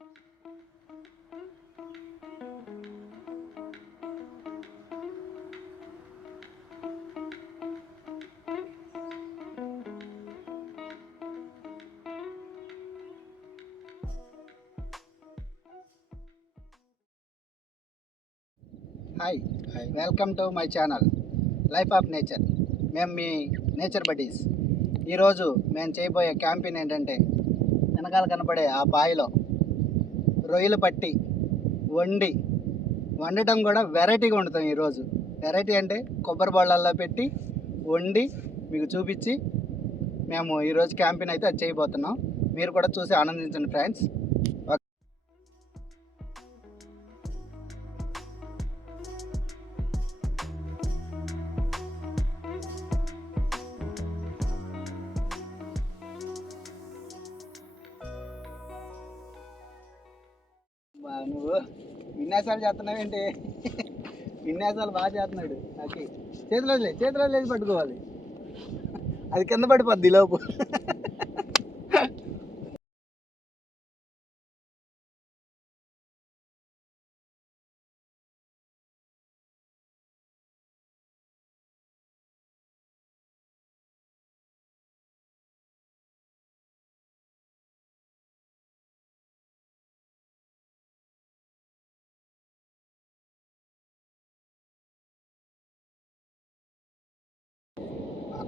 Hi welcome to my channel life of nature మేము మీ nature buddies ఈరోజు మేము చేయబోయే క్యాంపెయిన్ ఏంటంటే వెనకాల కనపడే ఆ బావిలో రొయ్యలు పట్టి వండి వండటం కూడా వెరైటీగా వండుతాం ఈరోజు. వెరైటీ అంటే కొబ్బరి బళ్ళల్లో పెట్టి వండి మీకు చూపించి మేము ఈరోజు క్యాంపెయిన్ అయితే అది చేయబోతున్నాం. మీరు కూడా చూసి ఆనందించండి ఫ్రెండ్స్. నువ్వు విన్యాసాలు చేస్తున్నావు ఏంటి విన్యాసాలు బాగా చేస్తున్నాడు నాకు. చేతిలో లేదు చేతిలో లేదు పట్టుకోవాలి. అది కింద పడిపోద్ది లోపు.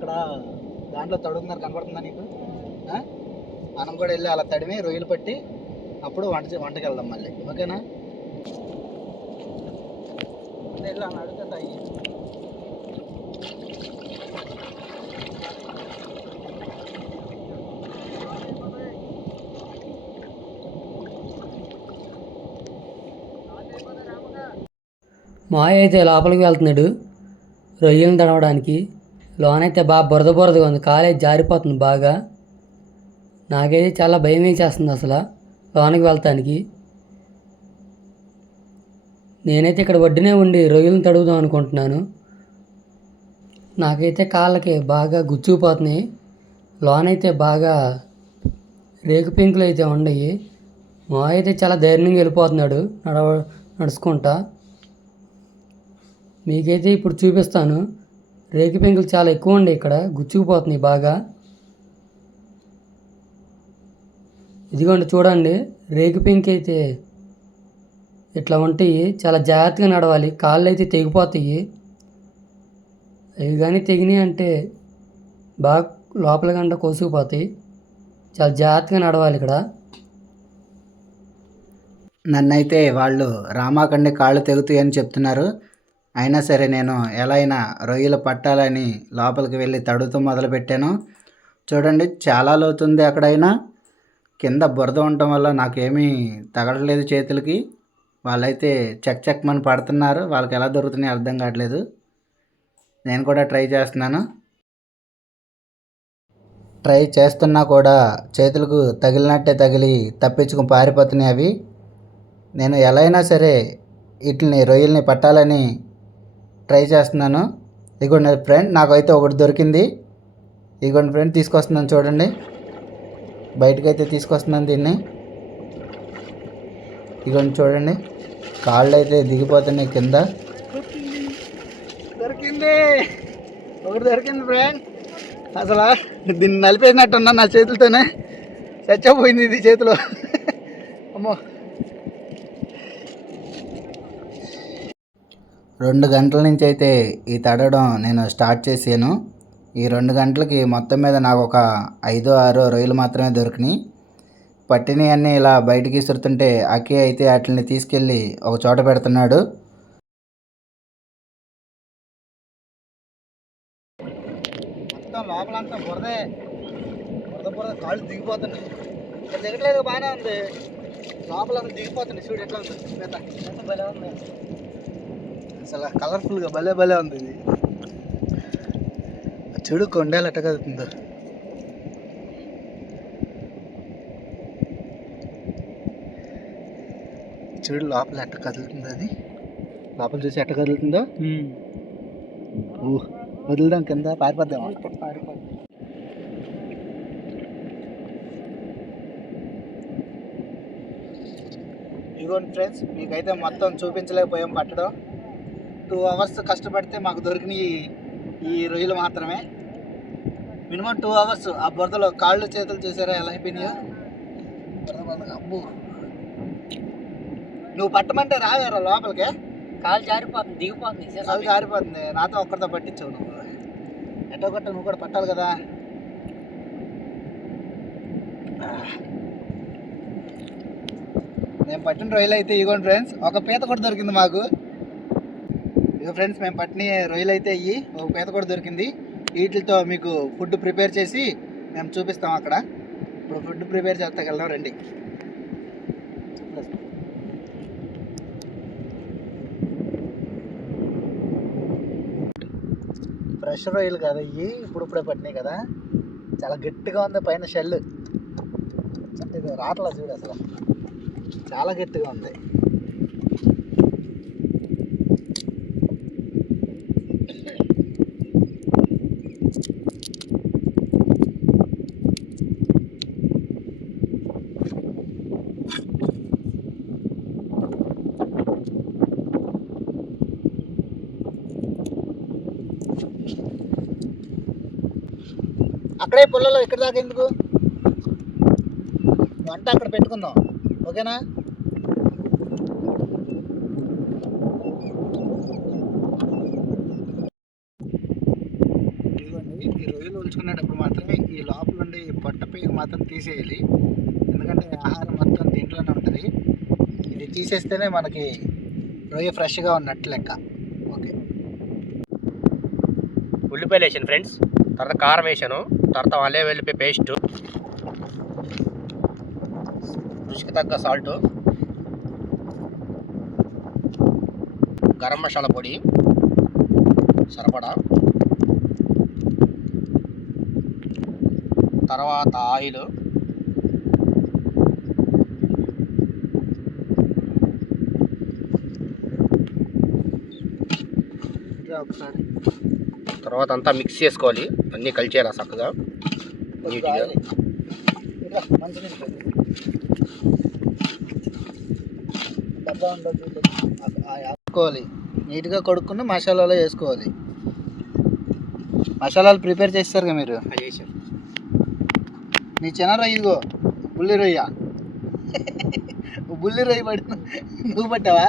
అక్కడ దాంట్లో తడుగుతున్నారు కనపడుతుందా నీకు? మనం కూడా వెళ్ళి అలా తడిమి రొయ్యలు పట్టి అప్పుడు వంట చే- వంటకి వెళ్దాం మళ్ళీ. ఓకేనా? వెళ్ళి అని అడిగితే మాయ అయితే లోపలికి వెళ్తున్నాడు. రొయ్యలను తడవడానికి. లోనైతే బాగా బురద బురదగా ఉంది. కాలే జారిపోతుంది బాగా. నాకైతే చాలా భయం వేసేస్తుంది అసలు లోనకి వెళ్తానికి. నేనైతే ఇక్కడ వడ్డీనే ఉండి రొయ్యలను తడుగుదాం అనుకుంటున్నాను. నాకైతే కాళ్ళకి బాగా గుచ్చుకుపోతున్నాయి. లోనైతే బాగా రేకు పింకులు అయితే ఉండయి మా అయితే చాలా ధైర్యంగా వెళ్ళిపోతున్నాడు నడవ నడుచుకుంటా. మీకైతే ఇప్పుడు చూపిస్తాను. రేగి పెంకులు చాలా ఎక్కువ ఉండే ఇక్కడ. గుచ్చుకుపోతున్నాయి బాగా. ఇదిగోండి చూడండి రేగి పెంకు అయితే ఇట్లా ఉంటాయి. చాలా జాగ్రత్తగా నడవాలి. కాళ్ళు అయితే తెగిపోతాయి. అవి కానీ తెగినాయి అంటే బాగా లోపల గంట కోసుకుపోతాయి. చాలా జాగ్రత్తగా నడవాలి ఇక్కడ. నన్నైతే వాళ్ళు రామాకండి కాళ్ళు తెగుతాయి అని చెప్తున్నారు. అయినా సరే నేను ఎలా అయినా రొయ్యలు పట్టాలని లోపలికి వెళ్ళి తడుతూ మొదలుపెట్టాను. చూడండి చాలా లోతుంది అక్కడైనా. కింద బురద ఉండటం వల్ల నాకేమీ తగలట్లేదు చేతులకి. వాళ్ళైతే చెక్ చెక్ మని పడుతున్నారు. వాళ్ళకి ఎలా దొరుకుతున్నాయి అర్థం కావట్లేదు. నేను కూడా ట్రై చేస్తున్నాను. ట్రై చేస్తున్నా కూడా చేతులకు తగిలినట్టే తగిలి తప్పించుకుని పారిపోతున్నాయి అవి. నేను ఎలా అయినా సరే వీటిని రొయ్యల్ని పట్టాలని ట్రై చేస్తున్నాను. ఇదిగోండి ఫ్రెండ్ నాకైతే ఒకటి దొరికింది. ఇదిగోండి ఫ్రెండ్ తీసుకొస్తున్నాను చూడండి. బయటకైతే తీసుకొస్తున్నాను దీన్ని. ఇదిగోండి చూడండి. కాళ్ళు అయితే దిగిపోతున్నాయి కింద. దొరికింది. ఒకటి దొరికింది ఫ్రెండ్. అసలు దీన్ని నలిపేసినట్టున్నా నా చేతులతోనే. చచ్చిపోయింది ఇది చేతిలో. అమ్మో. రెండు గంటల నుంచి అయితే ఈ తడవడం నేను స్టార్ట్ చేశాను. ఈ రెండు గంటలకి మొత్తం మీద నాకు ఒక ఐదో ఆరో రొయ్యలు మాత్రమే దొరికినాయి. పట్టిని అన్నీ ఇలా బయటికి ఇసురుతుంటే అక్కి అయితే వాటిని తీసుకెళ్ళి ఒక చోట పెడుతున్నాడు. మొత్తం లోపలంతా బురదే. బురద బురద కాళ్ళు దిగిపోతున్నాయి. దిగట్లేదు బాగానే ఉంది. లోపలంతా దిగిపోతున్నాయి. చూడు ఎట్లా ఉంది. అసలు కలర్ఫుల్గా భలే భలే ఉంది ఇది. చూడు కొండలు ఎట్ట కదుతుందో చూడు లోపల ఎట్ట కదులుతుందో అది. లోపల చూసి ఎట్ట కదులుతుందో? వదులుదాం కింద పారిపోద్దాం. ఇదిగోండి ఫ్రెండ్స్ మీకైతే మొత్తం చూపించలేకపోయాం పట్టడం. టూ అవర్స్ కష్టపడితే మాకు దొరికినాయి ఈ రొయ్యలు మాత్రమే. Minimum two hours. ఆ బురదలో కాళ్ళు చేతులు చూసారా? ఎలా అయిపోయినాయో? అబ్బో. నువ్వు పట్టమంటే రాగారా లోపలికే? కాలు జారిపోతుంది దిగిపోతుంది అది కారిపోతుంది నాతో ఒక్కరితో పట్టించవు నువ్వు. ఎట్టో కొట్ట నువ్వు కూడా పట్టాలి కదా. నేను పట్టిన రొయ్యలు అయితే ఇగోండి ఫ్రెండ్స్ ఒక పీత కూడా దొరికింది మాకు. ఇక ఫ్రెండ్స్ మేము పట్టిన రొయ్యలు అయితే ఇవి ఒక పీత కూడా దొరికింది. వీటితో మీకు ఫుడ్ ప్రిపేర్ చేసి మేము చూపిస్తాం అక్కడ. ఇప్పుడు ఫుడ్ ప్రిపేర్ చేస్తాకెళ్దాం రండి. ఫ్రెష్ రొయ్యలు కదా ఇవి ఇప్పుడు ఇప్పుడే పట్టినాయి కదా. చాలా గట్టిగా ఉంది పైన షెల్ ఇది రాట్లా చూడు అసలు. చాలా గట్టిగా ఉంది. అక్కడే పుల్లలో ఇక్కడ దాకా ఎందుకు? వంట అక్కడ పెట్టుకుందాం. ఓకేనా? ఇదిగోండి ఈ రొయ్యలు ఉంచుకునేటప్పుడు మాత్రమే ఈ లోపల నుండి పొట్టపై మాత్రం తీసేయాలి. ఎందుకంటే ఆహారం మొత్తం దీంట్లోనే ఉంటుంది. ఇది తీసేస్తేనే మనకి రొయ్య ఫ్రెష్గా ఉన్నట్టు లెక్క. ఓకే. ఉల్లిపాయలు వేసాను ఫ్రెండ్స్. తర్వాత కారం వేసాను. తర్వాత అల్లే వెళ్ళిపోయి పేస్ట్. రుచికి తగ్గ సాల్ట్. గరం మసాలా పొడి. సరిపడా. తర్వాత ఆయిల్. ఒకసారి. తర్వాత అంతా మిక్స్ చేసుకోవాలి. అన్నీ కలిచేలా చక్కగా నీట్గా. వేసుకోవాలి నీట్గా కొడుకుని మసాలాలో వేసుకోవాలి. మసాలాలు ప్రిపేర్ చేస్తారుగా మీరు? చేసాను నీ చిన్న రొయ్య ఇదిగో బుల్లి రొయ్య. బుల్లి రొయ్య పడి నువ్వు పట్టావా?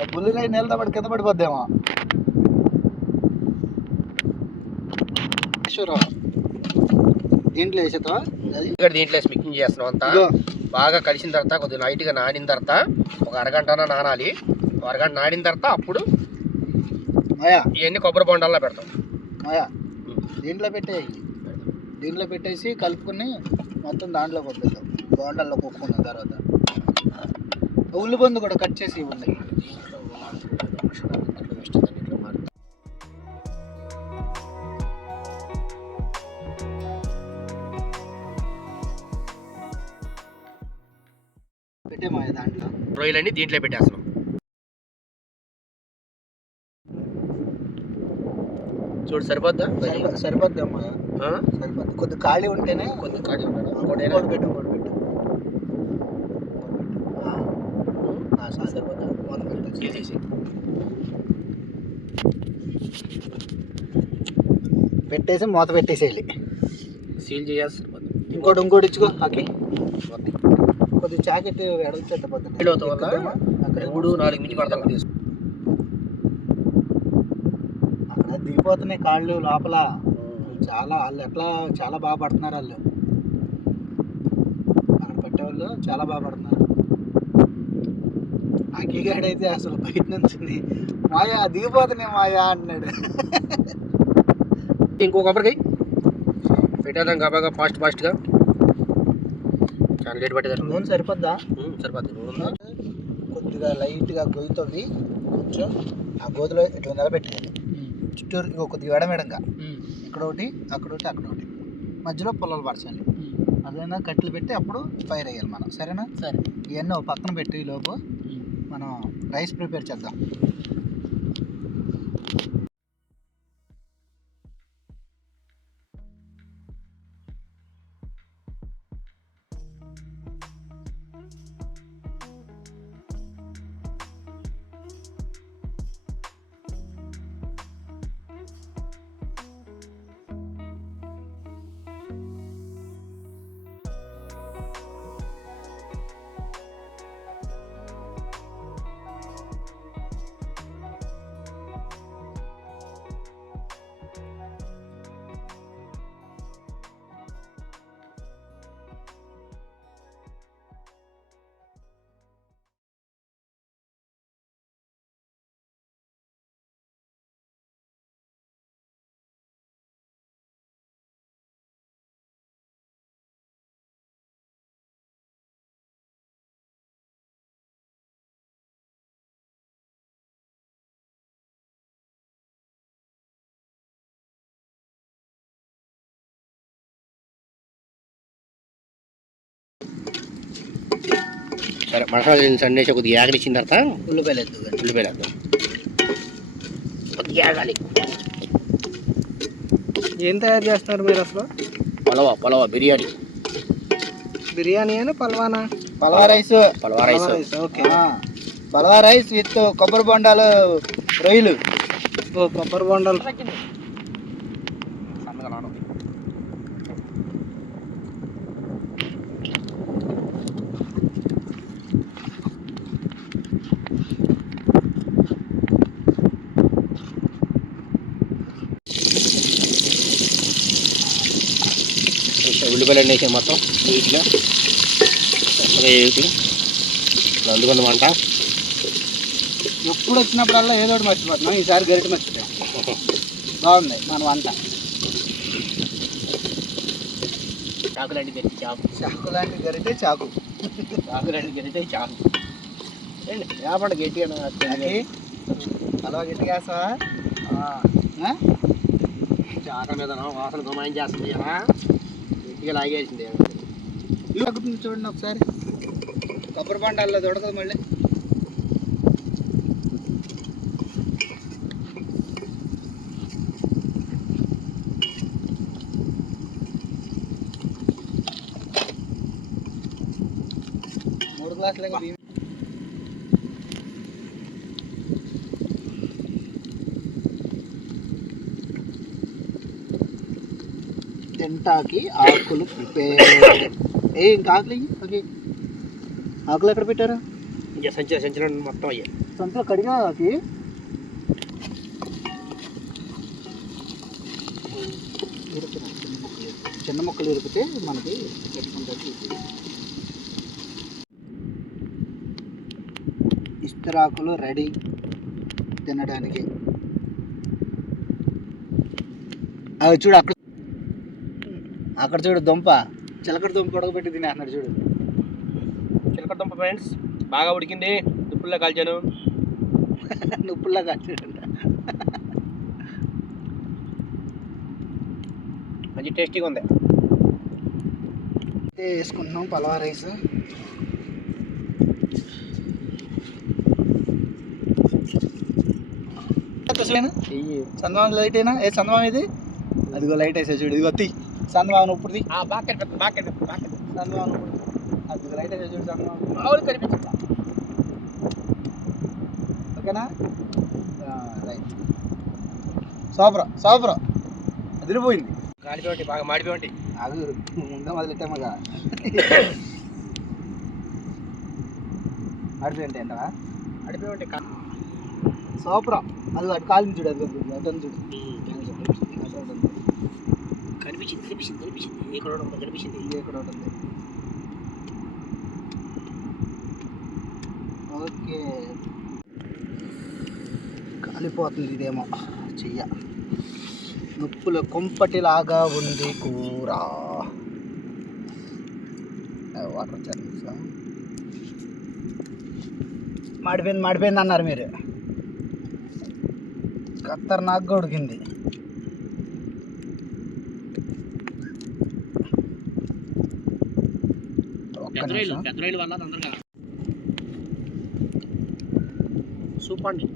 ఆ బుల్లి రొయ్య నెలతో పడి కింద పడిపోద్దేమో. దీంట్లో వేసేతావా ఇక్కడ దీంట్లో మిక్సింగ్ చేస్తున్నాం అంతా. బాగా కలిసిన తర్వాత కొద్దిగా లైట్గా నానిన తర్వాత ఒక అరగంట నానాలి. ఒక అరగంట నానిన తర్వాత అప్పుడు ఇవన్నీ కొబ్బరి బొండాల్లో పెడతాం. దీంట్లో పెట్టేయి. దీంట్లో పెట్టేసి కలుపుకొని మొత్తం దాంట్లో పంపిద్దాం బోండాల్లో కుక్కున్న తర్వాత. ఉల్లిపందు కూడా కట్ చేసి ఇవ్వండి. దాంట్లో? రొయ్యలన్నీ దీంట్లో పెట్టేస్తున్నాం. చూడు సరిపోద్దా? సరిపో సరిపోద్ది? సరిపోద్ది. కొద్ది ఖాళీ ఉంటేనే కొద్ది ఖాళీ పెట్టు ఇంకోటి పెట్టు ఆ, ఆ, సా- సరిపోద్దా మూత పెట్టేసి. తీసేసి పెట్టేసి మూత పెట్టేసేయాలి. సీల్ చేయాల్సి ఇంకోటి ఇంకోటి ఇచ్చుకో అక్కి మొత్తం. కొద్ది జాకెట్ ఎడలు పెట్టబోతుంది నీళ్ళు అవుతాం వల్ల అక్కడ మూడు నాలుగు మించి పడతాం అక్కడ దిగిపోతున్నాయి కాళ్ళు లోపల. చాలా వాళ్ళు ఎట్లా చాలా బాగా పడుతున్నారు వాళ్ళు. అక్కడ పట్టేవాళ్ళు చాలా బాగా పడుతున్నారు. అక్కిగాడైతే అసలు బయట నుంచి మాయా దిగిపోతున్నాయి మాయా అంటున్నాడు ఇంకో కొబ్బరికాయ పెట్టేద్దాం కాబట్టి ఫాస్ట్ ఫాస్ట్గా చాలా లేట్ పట్టేదాన్ని. నూనె సరిపోద్దా? సరిపోద్ది. నూనె? కొద్దిగా లైట్గా గొయ్యి తవ్వి కొంచెం ఆ గోతులో ఇట్లా నిలబెట్టుకోవాలి చుట్టూరు ఇగో కొద్దిగా ఎడమెడంగా ఇక్కడ ఒకటి అక్కడ ఒకటి అక్కడ ఒకటి మధ్యలో పుల్లలు పరచాలి అదైనా కట్టెలు పెట్టి అప్పుడు ఫైర్ వేయాలి మనం. సరేనా? సరే. ఇవన్నీ పక్కన పెట్టి ఈ లోపు. మనం రైస్ ప్రిపేర్ చేద్దాం. సరే మసాలా సందేశం కొద్దిగా ఆగలిచ్చిన తర్వాత ఉల్లిపాయలు ఉల్లిపాయలు వేద్దాం. కొద్దిగా ఆగాలి ఏం తయారు చేస్తున్నారు మీరు అసలు? పలవ పలవ బిర్యానీ. బిర్యానీ అని పల్వానా? పల్వా రైస్. పలవ రైస్. ఓకే. పల్వా రైస్ విత్ కొబ్బరి బొండాలు రొయ్యలు. ఓ కొబ్బరి బొండాలు. ఉల్లిపాయలు వేసాం మొత్తం. వీటిలో వేసి అందుకుంది మంట ఎప్పుడు వచ్చినప్పుడల్లా ఏదో ఒకటి మర్చిపోతున్నాం. ఈసారి గరిటె మర్చిపోయాం. బాగుంది. మన వంట. చాకులండి గట్టి చాకు. చాకు. లాంటి గరిటె చాకు. చాకు వ్యాపారం గట్టి చాకి అలా గట్టిగా వేస్తావా? ఆ? చాక మీద వాసన గుమాయం ఇక లాగేసింది. ఇల్లు తగ్గుతుంది చూడండి ఒకసారి. కొబ్బరి పంట అలా దొడకదు మళ్ళీ. మూడు గ్లాసులే తింటాకి ఆకులు ప్రిపేర్. ఏ ఇంకా ఆకులు. ఓకే. ఆకులు ఎక్కడ పెట్టారు? ఇంకా సంచి సంచిలో మొత్తం అయ్యాయి సంతలో కడిగా ఆకి. చిన్న ముక్కలు ఇరిపితే మనకి ఇస్తరాకులు రెడీ తినడానికి. అవి చూడు అక్కడ అక్కడ చూడు దుంప. చిలకడ దుంప ఉడకబెట్టి తినేస్తున్నాడు చూడు. చిలకడ దుంప ఫ్రెండ్స్ బాగా ఉడికింది. దుప్పుల్లో కాల్చాను. నుప్పుల్లా కాచాడంట మంచి టేస్టీగా ఉంది. అయితే వేసుకుంటున్నాం పలవా రైస్ చందమామ లైట్ అయినా ఏ చందమామ ఇది? అదిగో లైట్ వేసా చూడు. ఇదిగో తీ. చందమామ ఇప్పుడు తీ బాగా బాగా బాగా చందమామ ఇప్పుడు లైట్ చూడు చందమామ మామూలు ఓకేనా? Right super super. అదిరిపోయింది. కాలిపోయి బాగా మాడిపోయి ఆగు ముందే మొదలెట్టామగా అడిపోయింటే ఏంటవా మాడిపోయి సూపర్. అది అటు కాలింది చూడు అది చూడు అటు ఉంది. కనిపించింది కనిపించింది కనిపించింది. ఇక్కడ ఒకటి కనిపించింది. ఇది ఇక్కడ ఒకటి ఓకే. కాలిపోతుంది ఇదేమో. చెయ్య. నొప్పుల కొంపటిలాగా ఉంది కూర. వాటర్ వచ్చారు మాడిపోయింది మాడిపోయింది అన్నారు మీరు. ఖతర్నాక్గా ఉడికింది ఒక్క నిమిషం. అండి.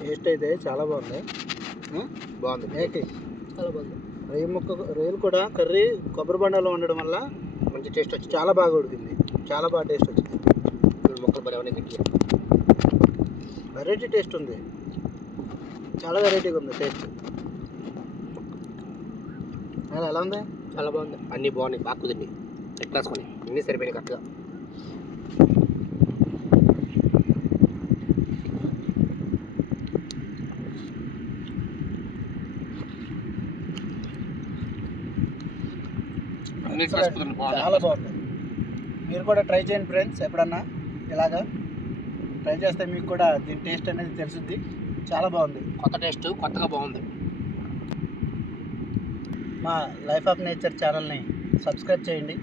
టేస్ట్ అయితే చాలా బాగుంది. బాగుంది. చాలా బాగుంది. రొయ్య ముక్క రొయ్యలు కూడా కర్రీ కొబ్బరి బండలో ఉండడం వల్ల మంచి టేస్ట్ వచ్చి చాలా బాగా ఉడికింది. చాలా బాగా టేస్ట్ వచ్చింది. ఇప్పుడు మొక్కలు బరే ఉన్నాయి గట్టిగా వెరైటీ టేస్ట్ ఉంది. చాలా వెరైటీగా ఉంది టేస్ట్ ఎలా ఉంది? చాలా బాగుంది. అన్నీ బాగున్నాయి. బాగా కుదిరింది ఎట్లాసుకొని అన్నీ సరిపోయినాయి కరెక్ట్గా అన్నీ కలిసి కుదిరింది, బాగుంది. చాలా బాగుంది. మీరు కూడా ట్రై చేయండి ఫ్రెండ్స్ ఎప్పుడన్నా. ఇలాగా ట్రై చేస్తే మీకు కూడా దీని టేస్ట్ అనేది తెలుసుద్ది. చాలా బాగుంది. కొత్త టేస్ట్ కొత్తగా బాగుంది. మా లైఫ్ ఆఫ్ నేచర్ ఛానల్ని సబ్స్క్రైబ్ చేయండి.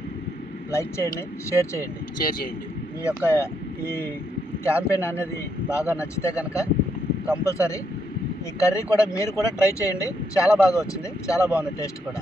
లైక్ చేయండి షేర్ చేయండి. షేర్ చేయండి. మీ యొక్క ఈ క్యాంపెయిన్ అనేది బాగా నచ్చితే కనుక కంపల్సరీ ఈ కర్రీ కూడా మీరు కూడా ట్రై చేయండి. చాలా బాగా వచ్చింది. చాలా బాగుంది టేస్ట్ కూడా.